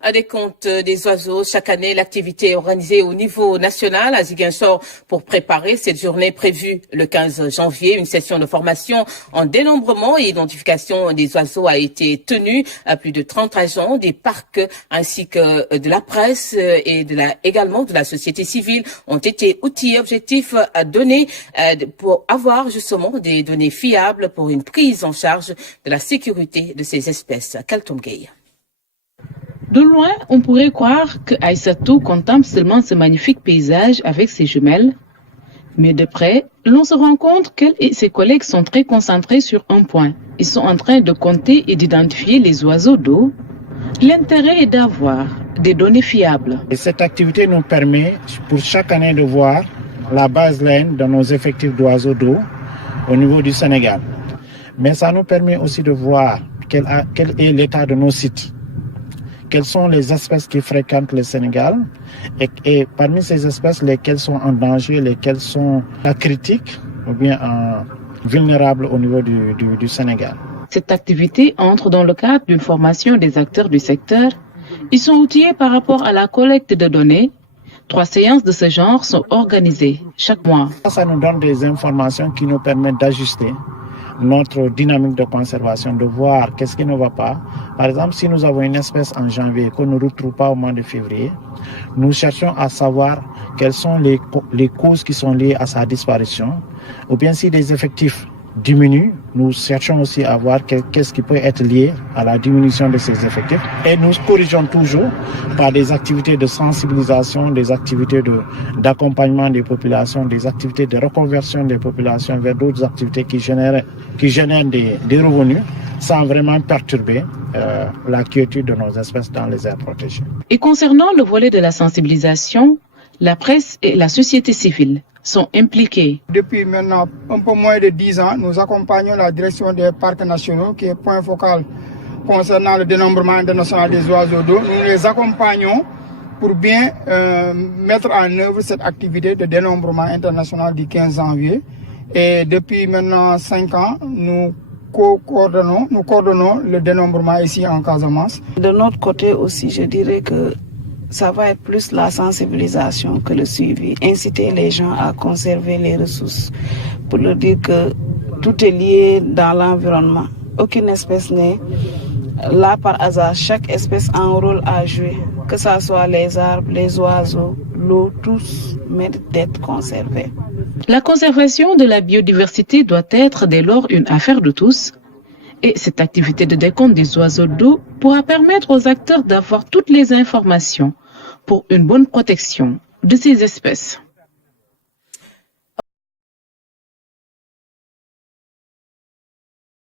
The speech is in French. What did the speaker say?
À des comptes des oiseaux, chaque année, l'activité est organisée au niveau national à Ziguinchor pour préparer cette journée prévue le 15 janvier. Une session de formation en dénombrement et identification des oiseaux a été tenue. À plus de 30 agents des parcs ainsi que de la presse et également de la société civile ont été outillés. Objectif à donner pour avoir justement des données fiables pour une prise en charge de la sécurité de ces espèces. Kaltoum Gueye. De loin, on pourrait croire que Aïssatou contemple seulement ce magnifique paysage avec ses jumelles. Mais de près, l'on se rend compte qu'elle et ses collègues sont très concentrés sur un point. Ils sont en train de compter et d'identifier les oiseaux d'eau. L'intérêt est d'avoir des données fiables. Et cette activité nous permet pour chaque année de voir la baseline de nos effectifs d'oiseaux d'eau au niveau du Sénégal. Mais ça nous permet aussi de voir quel est l'état de nos sites. Quelles sont les espèces qui fréquentent le Sénégal et parmi ces espèces, lesquelles sont en danger, lesquelles sont critiques ou bien vulnérables au niveau du Sénégal. Cette activité entre dans le cadre d'une formation des acteurs du secteur. Ils sont outillés par rapport à la collecte de données. 3 séances de ce genre sont organisées chaque mois. Ça nous donne des informations qui nous permettent d'ajuster notre dynamique de conservation, de voir qu'est-ce qui ne va pas. Par exemple, si nous avons une espèce en janvier qu'on ne retrouve pas au mois de février, nous cherchons à savoir quelles sont les causes qui sont liées à sa disparition. Ou bien si les effectifs diminuent, nous cherchons aussi à voir qu'est-ce qui peut être lié à la diminution de ces effectifs. Et nous corrigeons toujours par des activités de sensibilisation, des activités d'accompagnement des populations, des activités de reconversion des populations vers d'autres activités qui génèrent des revenus sans vraiment perturber la quiétude de nos espèces dans les aires protégées. Et concernant le volet de la sensibilisation, la presse et la société civile sont impliqués. Depuis maintenant un peu moins de 10 ans, nous accompagnons la direction des parcs nationaux qui est point focal concernant le dénombrement international des oiseaux d'eau. Nous les accompagnons pour bien mettre en œuvre cette activité de dénombrement international du 15 janvier. Et depuis maintenant 5 ans, nous coordonnons le dénombrement ici en Casamance. De notre côté aussi, je dirais que ça va être plus la sensibilisation que le suivi. Inciter les gens à conserver les ressources pour leur dire que tout est lié dans l'environnement. Aucune espèce n'est là par hasard. Chaque espèce a un rôle à jouer. Que ce soit les arbres, les oiseaux, l'eau, tous méritent d'être conservés. La conservation de la biodiversité doit être dès lors une affaire de tous. Et cette activité de décompte des oiseaux d'eau pourra permettre aux acteurs d'avoir toutes les informations pour une bonne protection de ces espèces.